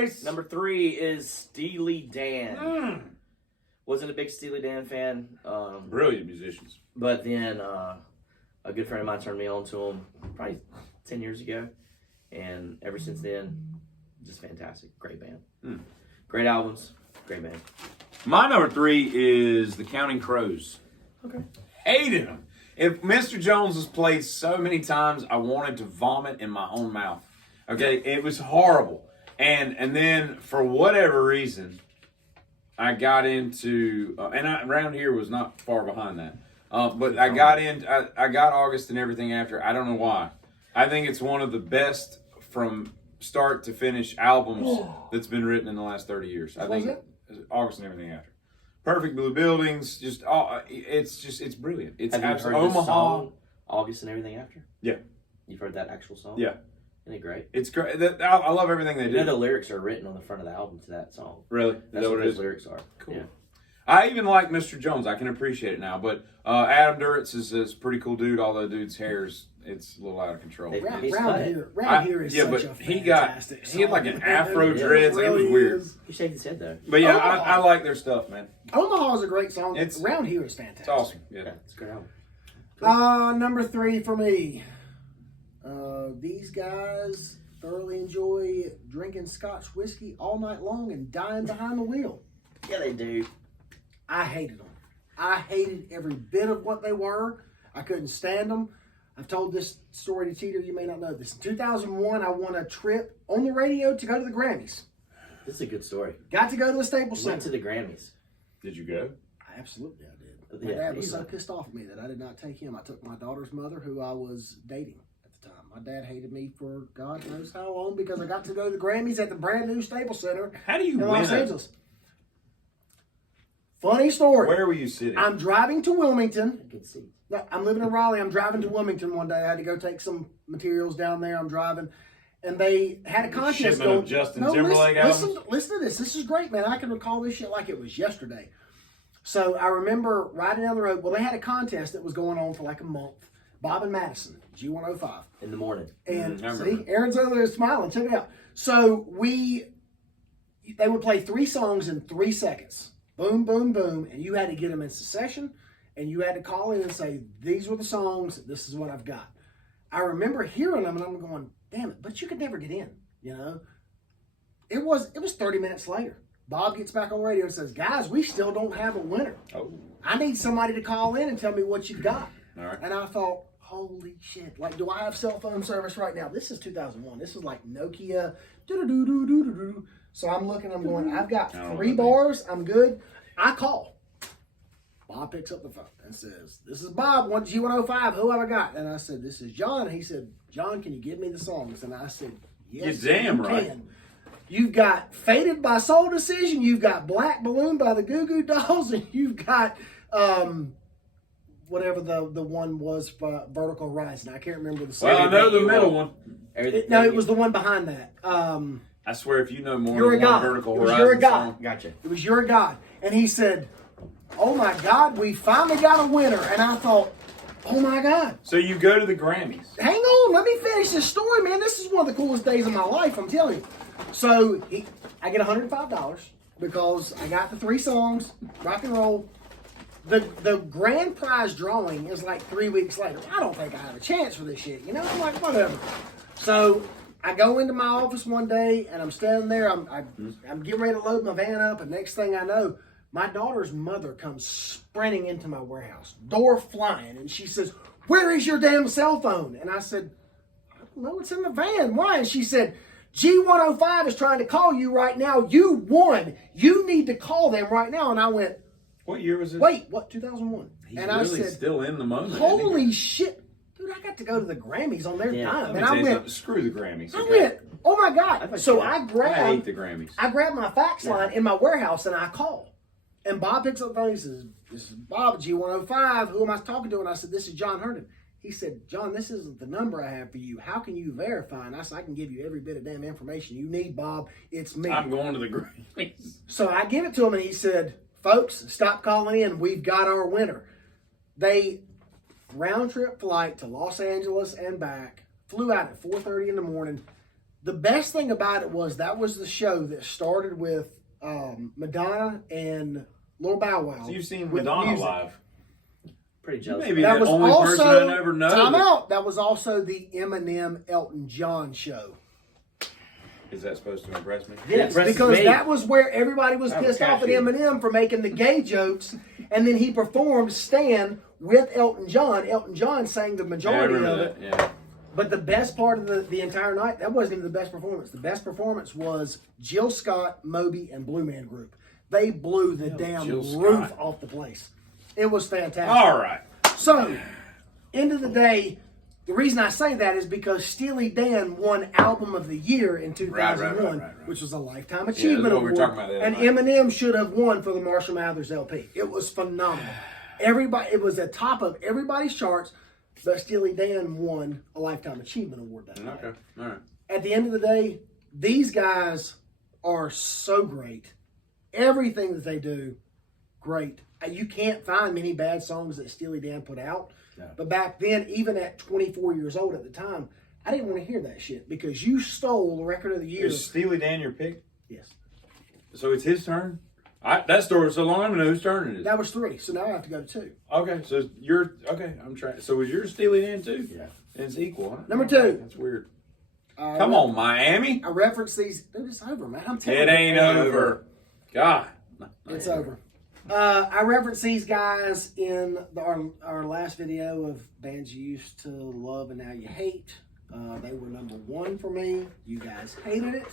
Nice. Number 3 is Steely Dan. Wasn't a big Steely Dan fan. Brilliant musicians. But then a good friend of mine turned me on to them probably 10 years ago. And ever since then, just fantastic. Great band. Great albums. Great band. My number 3 is the Counting Crows. Okay. Hated them. If Mr. Jones was played so many times, I wanted to vomit in my own mouth. Okay, it was horrible. And then, for whatever reason, I got into, around here was not far behind that. But I got August and everything after. I don't know why. I think it's one of the best from start to finish albums that's been written in the last 30 years. I think August and everything after. Perfect Blue Buildings, it's brilliant. It's Have you heard Omaha. this song, August and Everything After? Yeah. You've heard that actual song? Yeah. Isn't it great? It's great. I love everything they do. You know the lyrics are written on the front of the album to that song. Really? That's what those lyrics are. Cool. Yeah. I even like Mr. Jones. I can appreciate it now. But Adam Duritz is a pretty cool dude, although dude's hair's it's a little out of control. Round here is such a fantastic song. He had like an afro dreads. It was weird. He shaved his head though. But yeah, I like their stuff, man. Omaha is a great song. Round here is fantastic. It's awesome. Yeah, it's a great album. Number 3 for me. These guys thoroughly enjoy drinking Scotch whiskey all night long and dying behind the wheel. Yeah, they do. I hated them. I hated every bit of what they were. I couldn't stand them. I've told this story to Teeter. You may not know this. In 2001, I won a trip on the radio to go to the Grammys. This is a good story. Got to go to the Staples Center. Went to the Grammys. Did you go? Absolutely, I did. My dad was so pissed off at me that I did not take him. I took my daughter's mother, who I was dating at the time. My dad hated me for God knows how long because I got to go to the Grammys at the brand new Staples Center. How do you in win Los Angeles. Funny story. Where were you sitting? I'm driving to Wilmington. I could see. No, I'm living in Raleigh. I'm driving to Wilmington one day. I had to go take some materials down there. I'm driving. And they had a contest going. Of Justin Timberlake albums? Listen to this. This is great, man. I can recall this shit like it was yesterday. So I remember riding down the road. Well, they had a contest that was going on for like a month. Bob and Madison, G105. In the morning. And see, Aaron's over there smiling. Check it out. So they would play 3 songs in 3 seconds. Boom, boom, boom. And you had to get them in succession. And you had to call in and say, these were the songs. This is what I've got. I remember hearing them, and I'm going, damn it, but you could never get in, you know. It was 30 minutes later. Bob gets back on radio and says, guys, we still don't have a winner. Oh. I need somebody to call in and tell me what you've got. All right. And I thought, holy shit. Like, do I have cell phone service right now? This is 2001. This was like Nokia. Do-do-do-do-do-do-do. So I'm looking, I'm going, I've got 3 bars. I'm good. I call. Bob picks up the phone and says, this is Bob, G105. Who have I got? And I said, this is John. And he said, John, can you give me the songs? And I said, yes, you're damn you right. can. You've got Faded by Soul Decision. You've got Black Balloon by the Goo Goo Dolls. And you've got whatever the one was for Vertical Horizon. I can't remember the song. Well, I know the middle one. No, it was the one behind that. I swear, if you know more You're than a one God. Vertical It was Horizon You're a God. song. Gotcha. It was You're a God. And he said, oh my God, we finally got a winner. And I thought, oh my God. So you go to the Grammys. Hang on, let me finish this story, man. This is one of the coolest days of my life, I'm telling you. So I get $105 because I got the 3 songs, rock and roll. The grand prize drawing is like 3 weeks later. I don't think I have a chance for this shit, you know? I'm like, whatever. So I go into my office one day and I'm standing there. I'm getting ready to load my van up, and next thing I know, my daughter's mother comes sprinting into my warehouse, door flying, and she says, where is your damn cell phone? And I said, I don't know, it's in the van. Why? And she said, G105 is trying to call you right now. You won. You need to call them right now. And I went, what year was it? Wait, what, 2001? He's and really I said, still in the moment. holy shit. Dude, I got to go to the Grammys on their dime. And I went, screw the Grammys. I went, oh my God. So I hate the Grammys. I grabbed my fax line in my warehouse and I call. And Bob picks up the phone. He says, this is Bob, G105. Who am I talking to? And I said, this is John Herndon. He said, John, this isn't the number I have for you. How can you verify? And I said, I can give you every bit of damn information you need, Bob. It's me. I'm going to the Grammys. So I give it to him, and he said, folks, stop calling in. We've got our winner. They round trip flight to Los Angeles and back, flew out at 4:30 in the morning. The best thing about it was that was the show that started with Madonna and Lil Bow Wow. So you've seen with Madonna music. live. Pretty jealous. Maybe That the was only person also I never know. time out. That was also the Eminem Elton John show. Is that supposed to impress me? Yes, impresses because me. that was where everybody was That was pissed off at catchy. Eminem for making the gay jokes, and then he performed Stan with Elton John. Elton John sang the Yeah, I majority of remember it. that. Yeah. But the best part of the entire night, that wasn't even the best performance. The best performance was Jill Scott, Moby, and Blue Man Group. They blew the damn Jill roof Scott. off the place. It was fantastic. All right. So, end of the day, the reason I say that is because Steely Dan won Album of the Year in 2001, right. which was a Lifetime Achievement what we were Award. talking about the other And night. Eminem should have won for the Marshall Mathers LP. It was phenomenal. It was at top of everybody's charts, but Steely Dan won a Lifetime Achievement Award that night. Okay. All right. At the end of the day, these guys are so great. Everything that they do, great. You can't find many bad songs that Steely Dan put out. No. But back then, even at 24 years old at the time, I didn't want to hear that shit because you stole the Record of the Year. Is Steely Dan your pick? Yes. So it's his turn? That story was so long, I don't know whose turn it is. That was 3, so now I have to go to 2. Okay, so you're... Okay, I'm trying... So was yours Steely Dan too? Yeah. And it's equal, huh? Number 2. That's weird. Come on, Miami. I reference these. Dude, it's over, man. I'm telling It you. ain't over. God. It's over. I referenced these guys in our last video of bands you used to love and now you hate. They were number 1 for me. You guys hated it.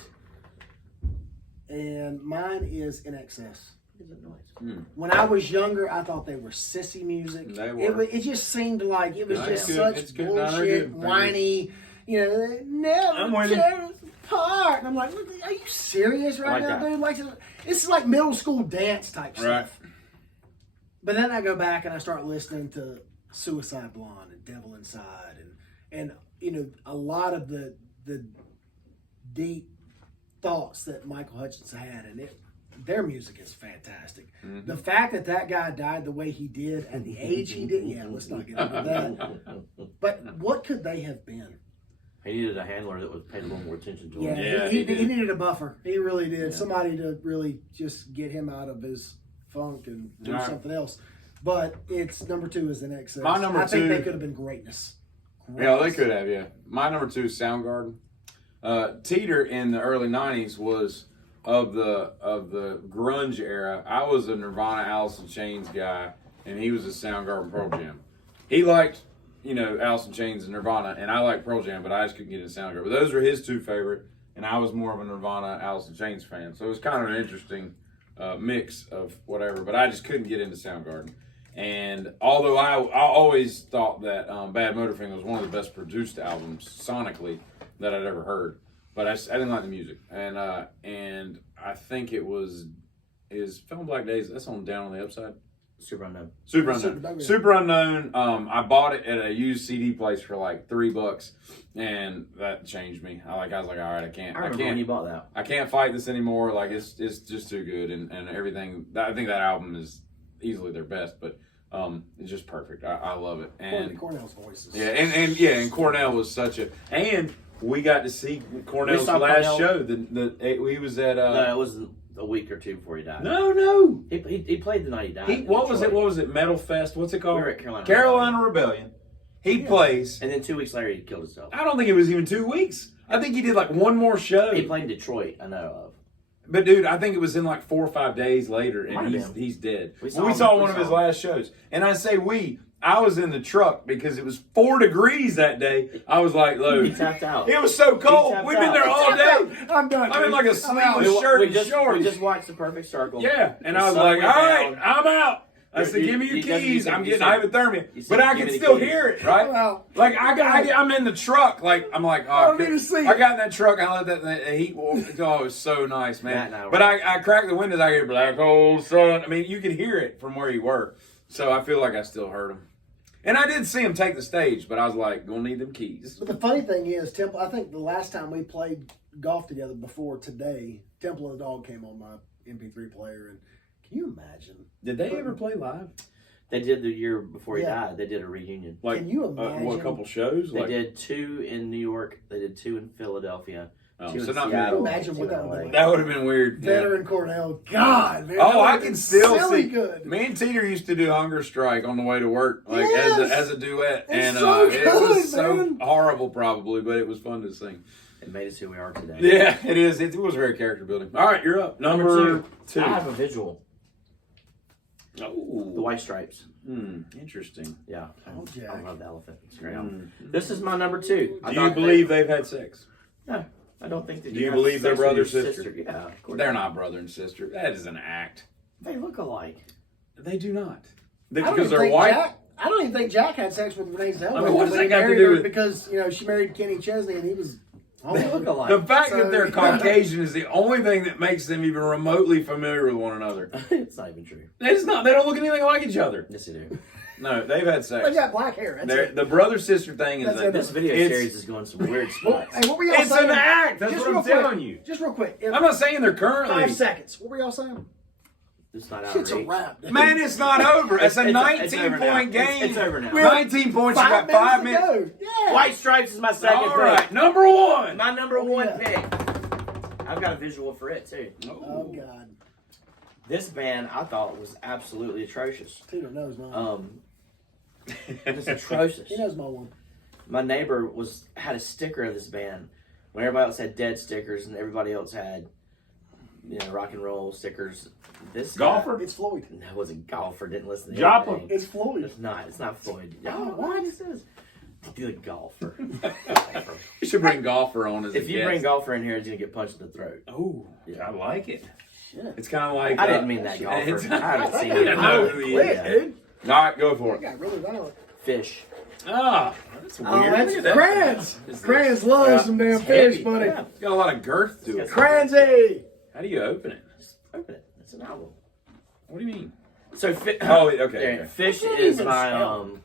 And mine is In Excess. What is that noise? When I was younger, I thought they were sissy music. They were. It just seemed like it was No, just it's good. such It's good. No, they're bullshit, good. They're whiny. You know, they I'm never with you. tear us apart. And I'm like, are you serious right like now, that. dude? Like, this is like middle school dance type Right. stuff. But then I go back and I start listening to Suicide Blonde and Devil Inside and you know, a lot of the deep thoughts that Michael Hutchence had, and their music is fantastic. Mm-hmm. The fact that guy died the way he did at the age he did, yeah, let's not get into that. But what could they have been? He needed a handler that would pay a little more attention to him. Yeah, Yeah, he he did. needed a buffer. He really did. Yeah. Somebody to really just get him out of his funk and do All right. something else. But it's number 2 is In Excess. My number I think 2 they could have been greatness. Yeah, they could have, yeah. My number 2 is Soundgarden. Teeter in the early 90s was of the grunge era. I was a Nirvana, Alice in Chains guy, and he was a Soundgarden Pearl Jam. He liked, you know, Alice in Chains and Nirvana, and I liked Pearl Jam, but I just couldn't get into Soundgarden. But those were his 2 favorite, and I was more of a Nirvana, Alice in Chains fan. So it was kind of an interesting mix of whatever, but I just couldn't get into Soundgarden. And although I always thought that Bad Motorfinger was one of the best produced albums sonically that I'd ever heard, but I didn't like the music, and I think it was Film Black Days. That's on Down on the Upside. Super unknown. Super Unknown. Super Unknown. I bought it at a used CD place for like $3, and that changed me. I was like, all right, I can't. I remember when you bought that. I can't fight this anymore. Like it's just too good, and everything. I think that album is easily their best, but it's just perfect. I love it. And Cornell's voices. yeah, and Cornell was such a, and we got to see Cornell's saw last Cornell. show. He was at No, it was a week or 2 before he died. no. He played the night he died. in What was Detroit. it? What was it? Metal Fest? What's it called? We were at Carolina Carolina Rebellion. He plays. And then 2 weeks later, he killed himself. I don't think it was even 2 weeks. I think he did like one more show. He played in Detroit, I know of. But dude, I think it was in like 4 or 5 days later, Might and have been. he's dead. We We saw saw him. one We of saw his him. last shows, and I say I was in the truck because it was 4 degrees that day. I was like, He look, tapped out. it was so cold. tapped We've been out. there all day. I'm done. I'm in like a I'm out. sleeveless shirt we and just, shorts. we just watched The Perfect Circle. Yeah, and The I was sun like, went all right, down. I'm out. I said, You- give me your you said- keys. you I'm said- getting you said- hypothermia. you said, But I give can me the still keys. hear it, right? Well, Like I'm in the truck. Like I'm like, I oh, don't need to see I it. got in that truck. I let that heat. Oh, it was so nice, man. Matt and I were- But I cracked the windows. I hear black hole sun. I mean, you can hear it from where you were. So I feel like I still heard him. And I did see him take the stage, but I was like, gonna need them keys. But the funny thing is, Temple, I think the last time we played golf together before today, Temple of the Dog came on my MP3 player, and can you imagine? Did they ever play live? They did the year before he Yeah. died. They did a reunion. Like, Can you imagine? what, a couple shows? They Like, did 2 in New York. They did 2 in Philadelphia. Oh, She was so in not Seattle. me. Imagine what that would be like. That would have been weird. Yeah. Veteran Cornell. God, man. Oh, that I would've can been still silly see. good. Me and Teeter used to do Hunger Strike on the way to work, like Yes! as a duet, It's and so it was good, so man. horrible, probably, but it was fun to sing. It made us who we are today. Yeah, it is. It was very character building. All right, you're up. Number two. I have a visual. The Oh, White Stripes. interesting. Yeah. Oh, Jack. I love the elephant. It's a great album. This is my number 2. Do you believe they've had sex? No, I don't think that. Do you have believe they're sex with brother your sister? Yeah, of course. They're not brother and sister. That is an act. They look alike. They do not. I don't Because even they're think white. Jack, I don't even think Jack had sex with Renee Zellweger. I mean, what does when that he got to married do her with- Because, she married Kenny Chesney and he was They look alike. The fact So- that they're Caucasian is the only thing that makes them even remotely familiar with one another. It's not even true. It's not. They don't look anything like each other. Yes, they do. No, they've had sex. They got black hair. That's it. The brother sister thing is That's that it. This video It's- series is going some weird Well, spots. hey, what were y'all It's saying? an act. That's Just what I'm real quick. telling you. Just real quick. I'm not saying they're currently. 5 seconds. What were y'all saying? It's not out Shit's of a reach. wrap. dude. Man, it's not over. It's a It's 19-point game. It's over now. 19 points. You got 5 minutes. to go. Yeah. White Stripes is my second All pick. right, number 1. My number 1 yeah. pick. I've got a visual for it too. Oh, God. This band I thought was absolutely atrocious. Peter knows mine. It's atrocious. He knows my one. My neighbor had a sticker of this band when everybody else had Dead stickers and everybody else had rock and roll stickers. This Golfer? It's Floyd. guy, no, wasn't golfer. Didn't listen to Joplin. anything. It's Floyd. It's not. It's not Floyd. Oh, What is this? Do the golfer. You should bring Golfer on as If a you guest. bring golfer in here, he's gonna get punched in the throat. Oh, Yeah. I like it. Shit. It's kind of like. I didn't mean that it's- golfer. I haven't seen I don't him. know who he is. Quit, dude. All right, go for That it. got really violent. Fish. Ah, that's weird. Oh, that's Look at that. Crayons. It's Crayons love Yeah. some damn It's fish, heavy. buddy. Yeah. It's got a lot of girth to it. Cransy. How do you open it? Just open it. It's an album. What do you mean? So Oh, okay. Fish I can't is even my spell.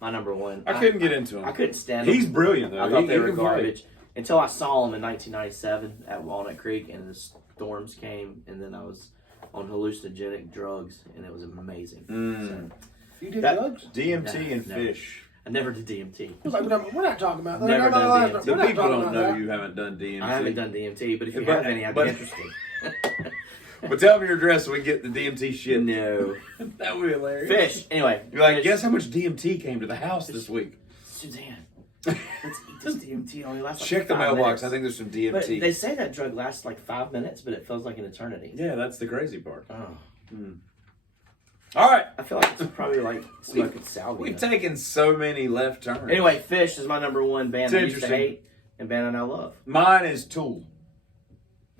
my number 1. I couldn't get into him. I couldn't stand them. He's brilliant though. I thought He they were can play. garbage until I saw them in 1997 at Walnut Creek, and the storms came, and then I was on hallucinogenic drugs, and it was amazing. So, You did That- drugs? DMT and No. fish. I never did DMT. We're not talking about that. Never done We're DMT. The not people talking don't about know that. you haven't done DMT. I haven't done DMT, but if you But- have any, I'd but- be interested. But tell me your address so we get the DMT shit. No. That would be hilarious. Fish. Anyway. You're like, fish. guess how much DMT came to the house this week? Suzanne. Let's eat this DMT. Only lasts like Check the 5 mailbox. minutes. I think there's some But DMT. they say that drug lasts like 5 minutes, but it feels like an eternity. Yeah, that's the crazy part. Oh. All right. I feel like it's probably like smoking salvia. We've taken so many left turns. Anyway, Fish is my number 1 band It's I used to interesting. hate and band I now love. Mine is Tool.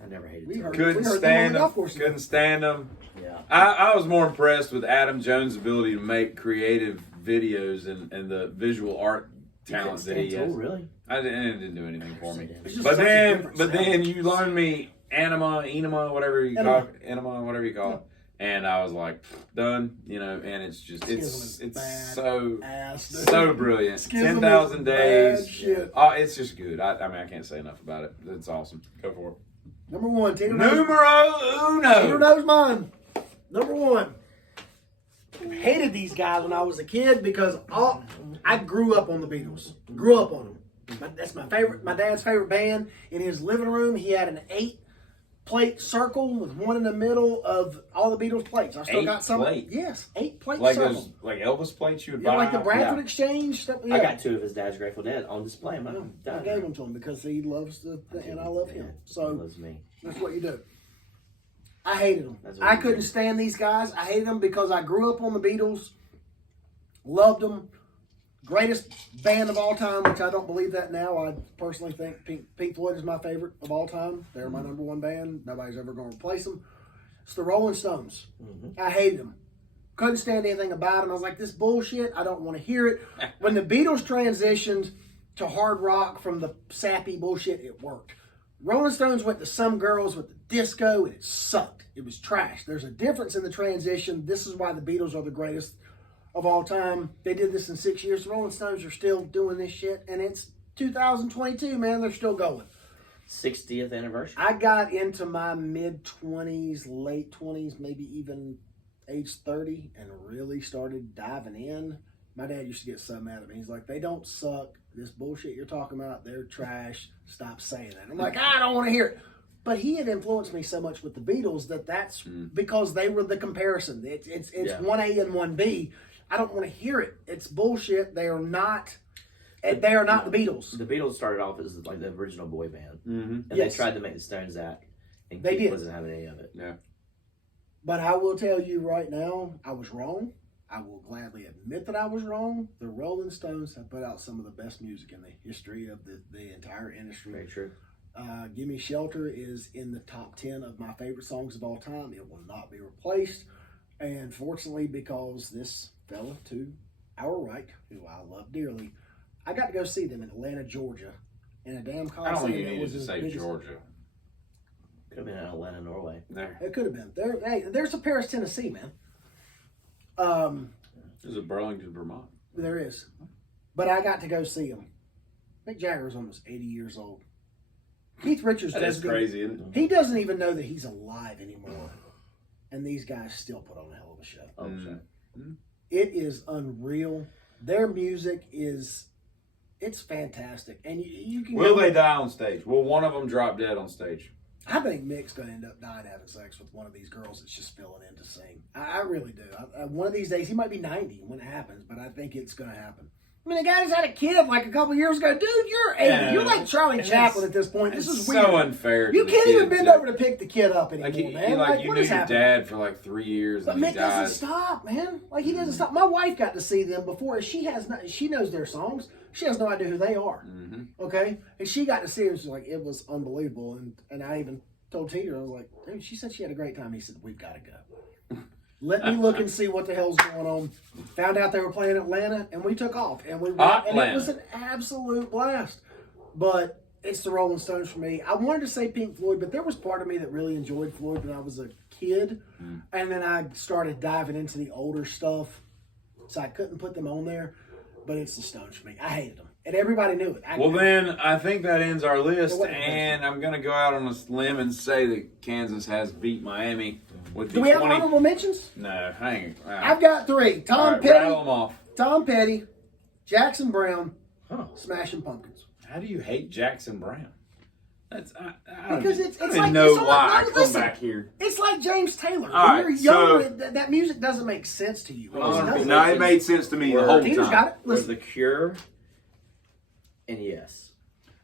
I never hated We Tool. heard- Couldn't them on stand the them. golf course. Couldn't stand them. Yeah. I was more impressed with Adam Jones' ability to make creative videos and the visual art talent that he Tool, has. really? It didn't do anything for me. It's just But such a then, different but sound. then you learned me enema, whatever you call it, enema, whatever you call it, and I was like, done, and it's just Schism it's is bad so ass, dude. so brilliant. Schism is 10,000 days. bad shit. Oh, it's just good. I mean, I can't say enough about it. It's awesome. Go for it. Number 1, Tito knows. Numero Tito uno. knows mine. Number 1. Hated these guys when I was a kid because I grew up on the Beatles. Grew up on them. That's my favorite. My dad's favorite band. In his living room, he had an 8-plate circle with one in the middle of all the Beatles plates. I still 8 got some. plate? Yes, 8-plate Like circle. those, like Elvis plates you would Yeah, buy. like the Bradford Yeah. Exchange stuff. Yeah. I got 2 of his dad's Grateful Dead on display. I'm I done. gave them to him because he loves and I love him. He So loves me. that's what you do. I hated them. That's what I you couldn't do. stand these guys. I hated them because I grew up on the Beatles, loved them. Greatest band of all time, which I don't believe that now. I personally think Pink Floyd is my favorite of all time. They're my number 1 band. Nobody's ever going to replace them. It's the Rolling Stones. I hated them. Couldn't stand anything about them. I was like, this bullshit. I don't want to hear it. When the Beatles transitioned to hard rock from the sappy bullshit, it worked. Rolling Stones went to Some Girls with the disco, and it sucked. It was trash. There's a difference in the transition. This is why the Beatles are the greatest of all time. They did this in 6 years. The Rolling Stones are still doing this shit, and it's 2022, man. They're still going. 60th anniversary. I got into my mid-20s, late 20s, maybe even age 30, and really started diving in My dad used to get so mad at me. He's like, they don't suck. This bullshit you're talking about, they're trash. Stop saying that. I'm like, I don't want to hear it. But he had influenced me so much with the Beatles that's because they were the comparison. It's 1A and 1B. I don't want to hear it. It's bullshit. They are not the Beatles. The Beatles started off as like the original boy band, and Yes. they tried to make the Stones that, and They Keith did. wasn't having any of it. Yeah. But I will tell you right now, I was wrong. I will gladly admit that I was wrong. The Rolling Stones have put out some of the best music in the history of the entire industry. Very true. Gimme Shelter is in the top 10 of my favorite songs of all time. It will not be replaced. And fortunately, because this fella to our right, who I love dearly, I got to go see them in Atlanta, Georgia, in a damn concert. I don't think you that needed was to as say big as- Georgia. Could have been in Atlanta, Norway. There. It could have been. There's a Paris, Tennessee, man. There's a Burlington, Vermont. There is. But I got to go see him. Mick Jagger's almost 80 years old. Keith Richards That is doesn't crazy, isn't it? He doesn't even know that he's alive anymore. And these guys still put on a hell of a show. Oh, sure. It is unreal. Their music it's fantastic. And you can Will they die on stage? Will one of them drop dead on stage? I think Mick's going to end up dying having sex with one of these girls that's just filling in to sing. I really do. One of these days, he might be 90 when it happens, but I think it's going to happen. I mean, the guy just had a kid like a couple years ago. Dude, you're 80. Yeah. You're like Charlie Chaplin at this point. This is weird. So unfair. You to the can't even kids, bend yeah. over to pick the kid up anymore, Like, man. you What knew is your happening? dad for like 3 years But and he Mick doesn't died. stop, man. Like, he doesn't stop. My wife got to see them before. She knows their songs. She has no idea who they are. Okay? And she got to see them. She's like, it was unbelievable. And I even told Teeter, I was like, dude, she said she had a great time. He said, we've got to go. Let me look and see what the hell's going on. Found out they were playing Atlanta, and we took off. And we went, and it was an absolute blast. But it's the Rolling Stones for me. I wanted to say Pink Floyd, but there was part of me that really enjoyed Floyd when I was a kid. And then I started diving into the older stuff. So I couldn't put them on there. But it's the Stones for me. I hated them. And everybody knew it. Well, then I think that ends our list, Well, and I'm going to go out on a limb and say that Kansas has beat Miami with the Do we have 20. honorable mentions? No, hang on. I've got 3. All right, rattle them off. Tom Petty, Jackson Brown, Smashing Pumpkins. How do you hate Jackson Brown? That's I don't Because even, it's I don't like even know it's why all- I come listen, back here. It's like James Taylor. All When right, you're younger, so- that music doesn't make sense to you. It just Honorable doesn't. No, it made sense to me the whole Peter's time. got it. Was Listen, The Cure, and Yes.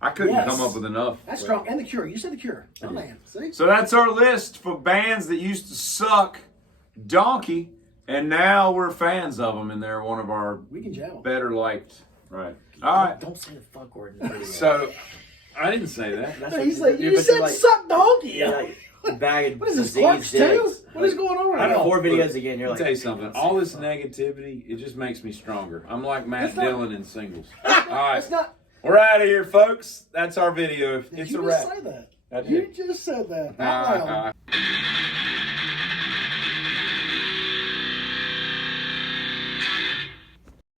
I couldn't Yes. come up with enough. that's strong. And The Cure. You said The Cure. Oh, man. See? So that's our list for bands that used to suck donkey, and now we're fans of them, and they're one of our We can jam 'em. better liked. Right. All right. Don't say the fuck word. in the video. So I didn't say that. That's He's what like, you you but said you're like, suck donkey. you're like bag of What is this, disease Clark's too? dicks. What is going on I right know now? 4 videos again. You're I'll like, tell you something. All this negativity, it just makes me stronger. I'm like Matt It's not- Dillon in singles. All right. It's not. We're out of here, folks. That's our video. Did It's you a just wrap. say that? I You did. just said that. Out loud.